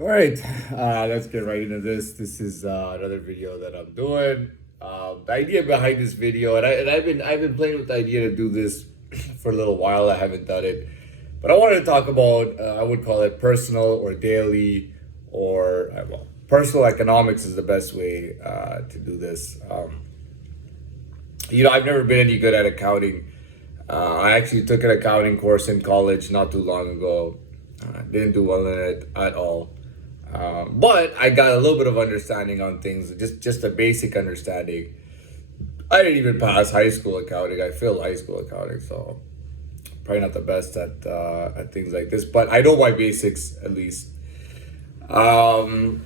All right, let's get right into this. This is another video that I'm doing. The idea behind this video, and I've been playing with the idea to do this for a little while. I haven't done it, but I wanted to talk about. I would call it personal or daily, or well, personal economics is the best way to do this. I've never been any good at accounting. I actually took an accounting course in college not too long ago. Didn't do well in it at all. But I got a little bit of understanding on things, just a basic understanding. I didn't even pass high school accounting. I failed high school accounting, so probably not the best at things like this. But I know my basics at least. Um,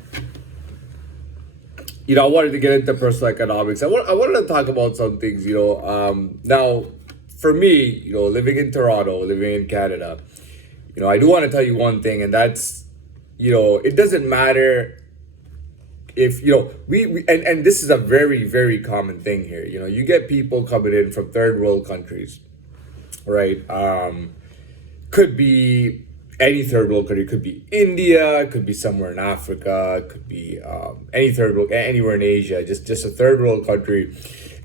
I wanted to get into personal economics. I wanted to talk about some things. Now for me, living in Toronto, living in Canada, I do want to tell you one thing, and that's, it doesn't matter if and this is a very very common thing here. You get people coming in from third world countries, right? Could be any third world country. Could be India, could be somewhere in Africa, could be any third world, anywhere in Asia, just a third world country.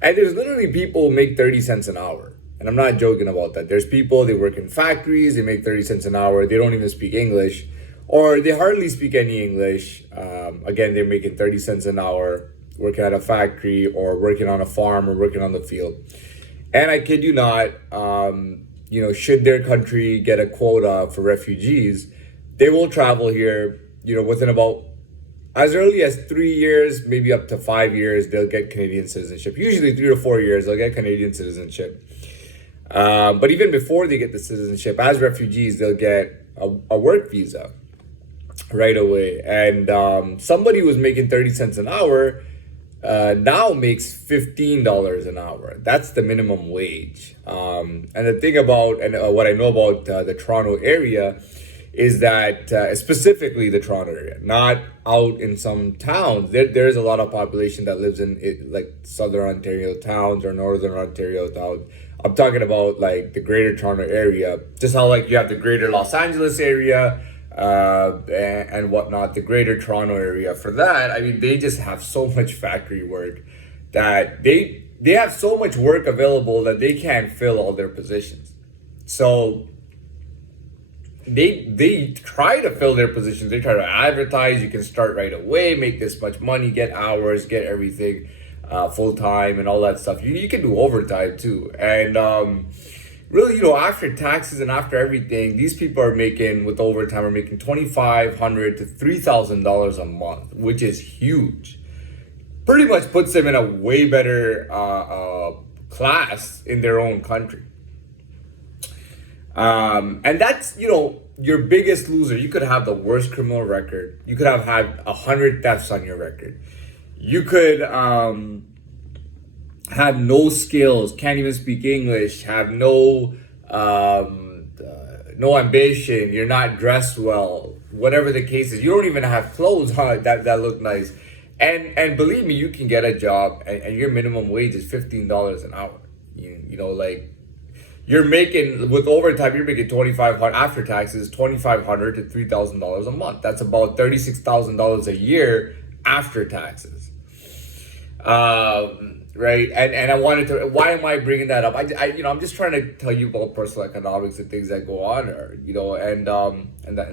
And there's literally people who make 30 cents an hour, and I'm not joking about that. There's people, they work in factories, they make 30 cents an hour, they don't even speak English, or they hardly speak any English. Again, they're making 30 cents an hour, working at a factory or working on a farm or working on the field. And I kid you not, should their country get a quota for refugees, they will travel here, within about as early as 3 years, maybe up to 5 years, they'll get Canadian citizenship. Usually 3 to 4 years, they'll get Canadian citizenship. But even before they get the citizenship, as refugees, they'll get a work visa right away. And somebody who was making 30 cents an hour now makes $15 an hour. That's the minimum wage. And the thing about, and what I know about the Toronto area is that specifically the Toronto area, not out in some towns. There's a lot of population that lives in like Southern Ontario towns or Northern Ontario towns. I'm talking about like the Greater Toronto area, just how like you have the Greater Los Angeles area and whatnot, the Greater Toronto area. For that, I mean, they just have so much factory work that they have so much work available that they can't fill all their positions. So they try to fill their positions. They try to advertise. You can start right away, make this much money, get hours, get everything full time, and all that stuff. You can do overtime too, and really, after taxes and after everything, these people are making with overtime are making $2,500 to $3,000 a month, which is huge. Pretty much puts them in a way better class in their own country. And that's, your biggest loser. You could have the worst criminal record. You could have had 100 thefts on your record. You could have no skills, can't even speak English, have no ambition. You're not dressed well. Whatever the case is, you don't even have clothes on that look nice. And believe me, you can get a job, and your minimum wage is $15 an hour. Like you're making with overtime, you're making 2,500 after taxes, 2,500 to $3,000 a month. That's about $36,000 a year after taxes. Right, and I wanted to. Why am I bringing that up? I'm just trying to tell you about personal economics and things that go on, or and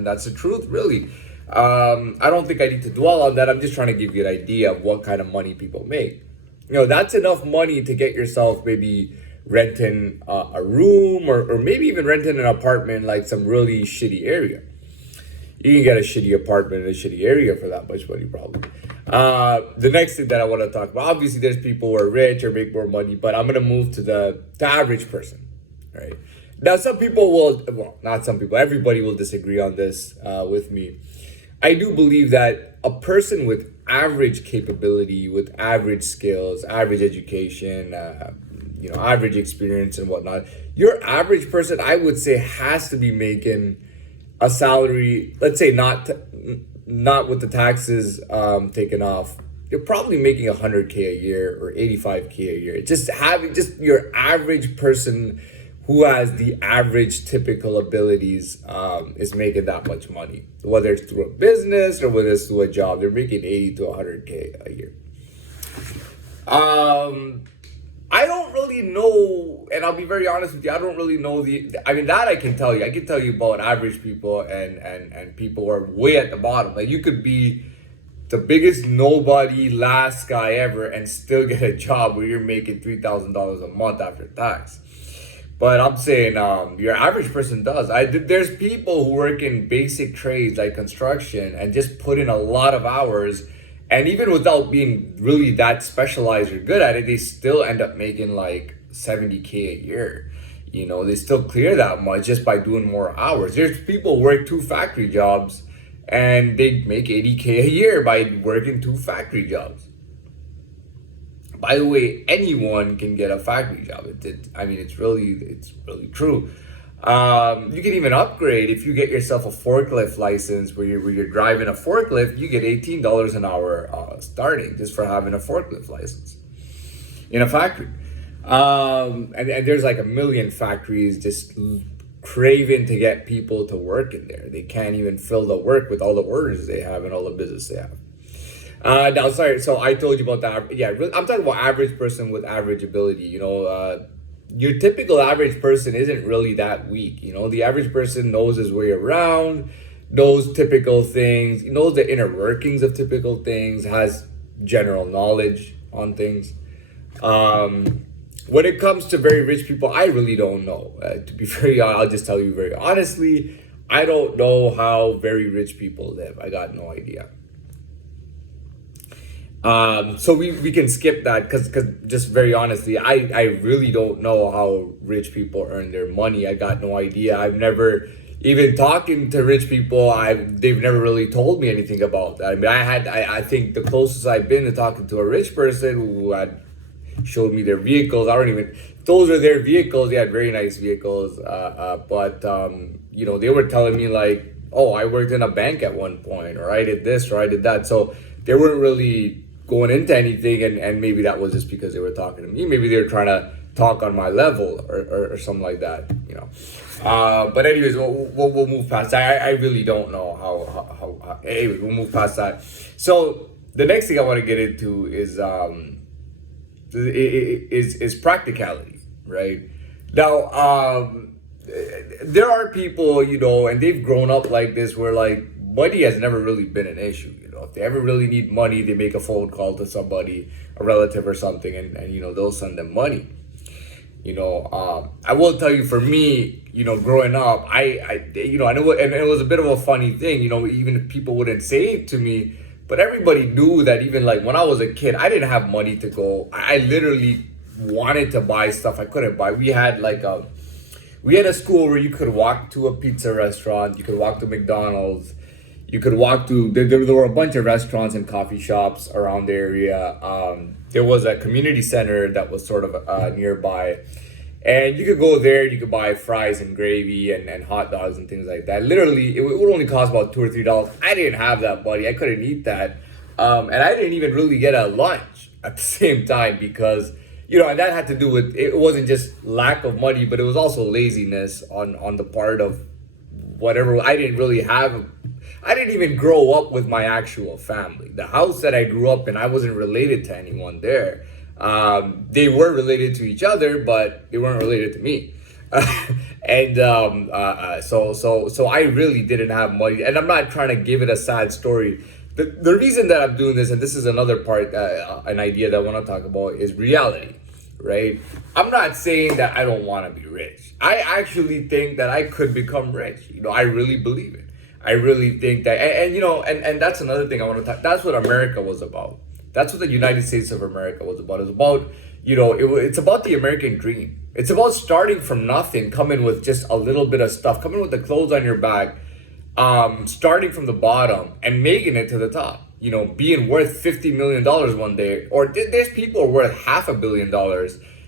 that's the truth, really. I don't think I need to dwell on that. I'm just trying to give you an idea of what kind of money people make. That's enough money to get yourself maybe renting a room or maybe even renting an apartment like some really shitty area. You can get a shitty apartment in a shitty area for that much money, probably. The next thing that I want to talk about, obviously, there's people who are rich or make more money, but I'm gonna move to the average person, right? Now, some people will, well, not some people, everybody will disagree on this with me. I do believe that a person with average capability, with average skills, average education, average experience and whatnot, your average person, I would say, has to be making a salary, let's say not with the taxes taken off, you're probably making 100K a year or 85K a year. Just having just your average person who has the average typical abilities is making that much money, whether it's through a business or whether it's through a job. They're making 80 to 100K a year. I don't really know, and I'll be very honest with you, I don't really know I mean, that I can tell you. I can tell you about average people and people who are way at the bottom. Like, you could be the biggest nobody, last guy ever, and still get a job where you're making $3,000 a month after tax. But I'm saying your average person does. There's people who work in basic trades like construction and just put in a lot of hours, and even without being really that specialized or good at it, they still end up making like 70K a year. You know, they still clear that much just by doing more hours. There's people who work 2 factory jobs and they make 80K a year by working 2 factory jobs. By the way, anyone can get a factory job. I mean, it's really true. You can even upgrade if you get yourself a forklift license where you're driving a forklift. You get $18 an hour starting just for having a forklift license in a factory. And there's like a million factories just craving to get people to work in there. They can't even fill the work with all the orders they have and all the business they have. Now, sorry, so I told you about that. Yeah, I'm talking about average person with average ability. You know, your typical average person isn't really that weak. You know, the average person knows his way around, knows typical things, knows the inner workings of typical things, has general knowledge on things. When it comes to very rich people, I really don't know. To be very honest, I'll just tell you very honestly, I don't know how very rich people live. I got no idea. So we can skip that because just very honestly, I really don't know how rich people earn their money. I got no idea. I've never even talking to rich people. They've never really told me anything about that. I mean, I think the closest I've been to talking to a rich person who had showed me their vehicles. Those are their vehicles. They had very nice vehicles. But you know, they were telling me like, oh, I worked in a bank at one point, or I did this, or I did that. So they weren't really going into anything, and maybe that was just because they were talking to me. Maybe they were trying to talk on my level or something like that, you know. But anyways, we'll move past that. I really don't know how anyways, we'll move past that. So the next thing I want to get into is practicality, right? Now, there are people, you know, and they've grown up like this where like money has never really been an issue. If they ever really need money, they make a phone call to somebody, a relative or something, and you know, they'll send them money. You know, I will tell you, for me, you know, growing up, I you know, and it was a bit of a funny thing, you know, even if people wouldn't say it to me, but everybody knew that even like when I was a kid, I didn't have money to go. I literally wanted to buy stuff I couldn't buy. We had a school where you could walk to a pizza restaurant, you could walk to McDonald's, you could walk to, there were a bunch of restaurants and coffee shops around the area. There was a community center that was sort of nearby. And you could go there, you could buy fries and gravy and hot dogs and things like that. Literally, it would only cost about $2 or $3. I didn't have that money. I couldn't eat that. And I didn't even really get a lunch at the same time because, you know, and that had to do with, it wasn't just lack of money, but it was also laziness on the part of whatever. I didn't even grow up with my actual family. The house that I grew up in, I wasn't related to anyone there. They were related to each other, but they weren't related to me. And so I really didn't have money. And I'm not trying to give it a sad story. The reason that I'm doing this, and this is another part, an idea that I want to talk about, is reality, right? I'm not saying that I don't want to be rich. I actually think that I could become rich. You know, I really believe it. I really think that, and you know, and that's another thing I want to talk. That's what America was about. That's what the United States of America was about. It's about, you know, it's about the American dream. It's about starting from nothing, coming with just a little bit of stuff, coming with the clothes on your back, starting from the bottom and making it to the top. You know, being worth $50 million one day, or there's people who are worth $500 million,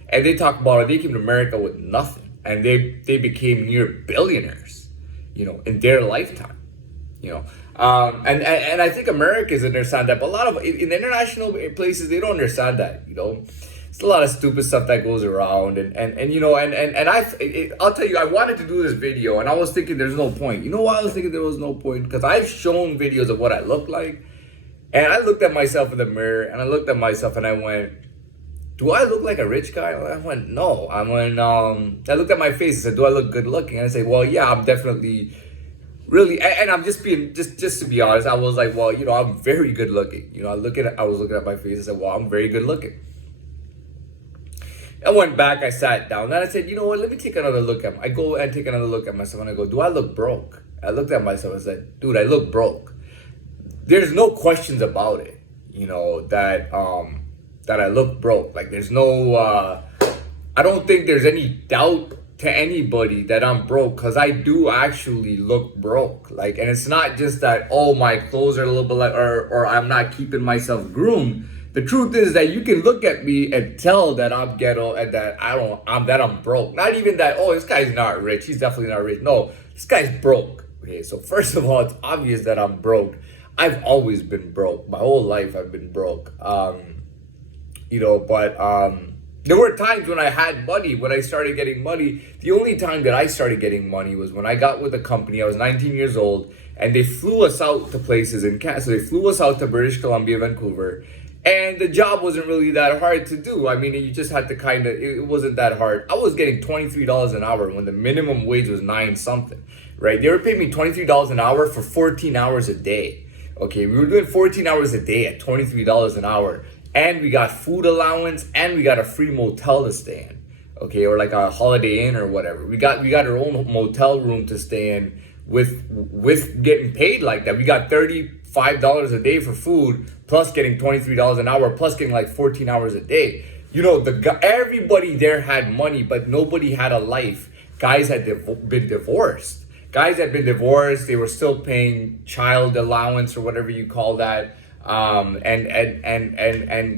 and they talk about it. They came to America with nothing, and they became near billionaires, you know, in their lifetime. You know, and I think Americans understand that, but a lot of in international places they don't understand that. You know, it's a lot of stupid stuff that goes around, and you know, I'll tell you, I wanted to do this video, and I was thinking there's no point. You know why I was thinking there was no point? Because I've shown videos of what I look like, and I looked at myself in the mirror, and I looked at myself, and I went, do I look like a rich guy? I went, no. I looked at my face and said, do I look good looking? And I said, well, yeah, I'm definitely really, and I'm just being, just to be honest, I was like, well, you know, I'm very good looking. You know, I was looking at my face and said, well, I'm very good looking. I went back, I sat down, and I said, you know what, let me take another look I go and take another look at myself, and I go, do I look broke? I looked at myself and said, dude, I look broke. There's no questions about it, you know, that I look broke. Like, there's no, I don't think there's any doubt to anybody that I'm broke, because I do actually look broke. Like, and it's not just that, oh, my clothes are a little bit like, or I'm not keeping myself groomed. The truth is that you can look at me and tell that I'm ghetto and that I'm broke. Not even that, oh, this guy's not rich. He's definitely not rich. No, this guy's broke. Okay, so first of all, it's obvious that I'm broke. I've always been broke. My whole life I've been broke. You know, but there were times when I had money, when I started getting money. The only time that I started getting money was when I got with a company. I was 19 years old, and they flew us out to places in Canada. So they flew us out to British Columbia, Vancouver, and the job wasn't really that hard to do. I mean, you just had to kind of, it wasn't that hard. I was getting $23 an hour when the minimum wage was 9 something, right? They were paying me $23 an hour for 14 hours a day. Okay, we were doing 14 hours a day at $23 an hour. And we got food allowance, and we got a free motel to stay in, okay, or like a Holiday Inn or whatever. We got our own motel room to stay in with getting paid like that. We got $35 a day for food, plus getting $23 an hour, plus getting like 14 hours a day. You know, everybody there had money, but nobody had a life. Guys had been divorced. They were still paying child allowance or whatever you call that. And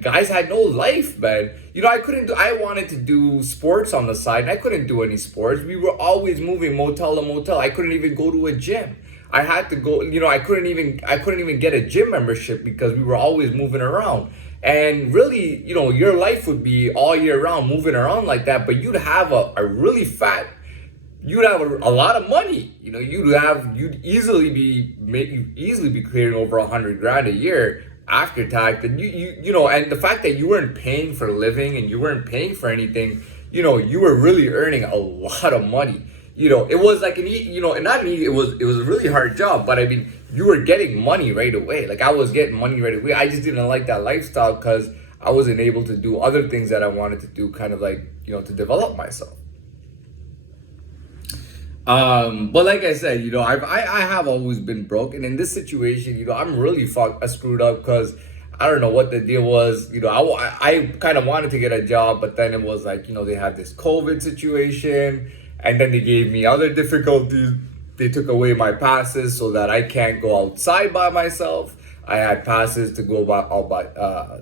guys had no life, man. You know, I wanted to do sports on the side, and I couldn't do any sports. We were always moving motel to motel. I couldn't even go to a gym. I had to go, you know, I couldn't even get a gym membership because we were always moving around. And really, you know, your life would be all year round moving around like that, but you'd have you'd have a lot of money. You know, you'd easily be clearing over 100 grand a year after tax. And you know, and the fact that you weren't paying for living and you weren't paying for anything, you know, you were really earning a lot of money. You know, it was like it was a really hard job, but I mean, you were getting money right away. Like, I was getting money right away. I just didn't like that lifestyle because I wasn't able to do other things that I wanted to do, kind of like, you know, to develop myself. But like I said, you know, I have always been broke, and in this situation, you know, I'm really screwed up because I don't know what the deal was. You know, I kind of wanted to get a job, but then it was like, you know, they had this COVID situation, and then they gave me other difficulties. They took away my passes so that I can't go outside by myself. I had passes to go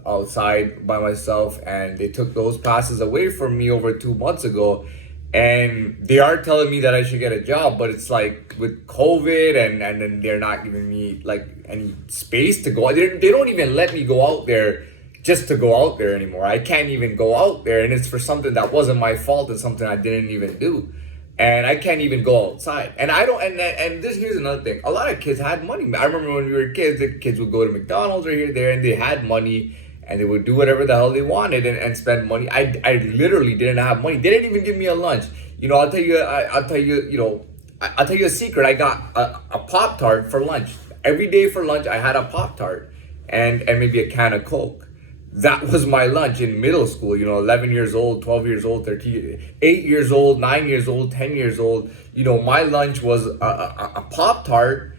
outside by myself, and they took those passes away from me over 2 months ago. And they are telling me that I should get a job, but it's like with COVID and then they're not giving me like any space to go. They don't even let me go out there just to go out there anymore. I can't even go out there, and it's for something that wasn't my fault and something I didn't even do. And I can't even go outside. And I don't, and here's another thing. A lot of kids had money. I remember when we were kids, the kids would go to McDonald's or here, there, and they had money. And they would do whatever the hell they wanted and spend money. I literally didn't have money. They didn't even give me a lunch. You know, I'll tell you a secret. I got a Pop-Tart for lunch. Every day for lunch, I had a Pop-Tart and maybe a can of Coke. That was my lunch in middle school, you know, 11 years old, 12 years old, 13, 8 years old, 9 years old, 10 years old. You know, my lunch was a Pop-Tart,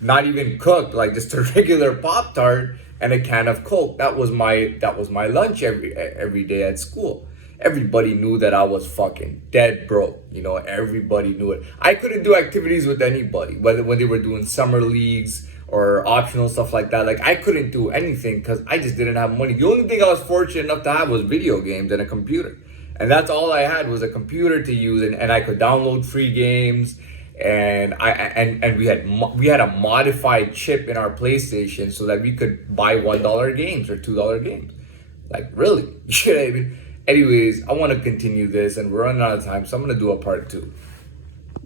not even cooked, like just a regular Pop-Tart, and a can of Coke. That was my lunch every day at school. Everybody knew that I was fucking dead broke. You know, everybody knew it. I couldn't do activities with anybody, whether when they were doing summer leagues or optional stuff like that. Like, I couldn't do anything because I just didn't have money. The only thing I was fortunate enough to have was video games and a computer. And that's all I had was a computer to use, and I could download free games. And we had a modified chip in our PlayStation so that we could buy $1 games or $2 games. Like, really? You know what I mean? Anyways, I want to continue this, and we're running out of time, so I'm gonna do a part two.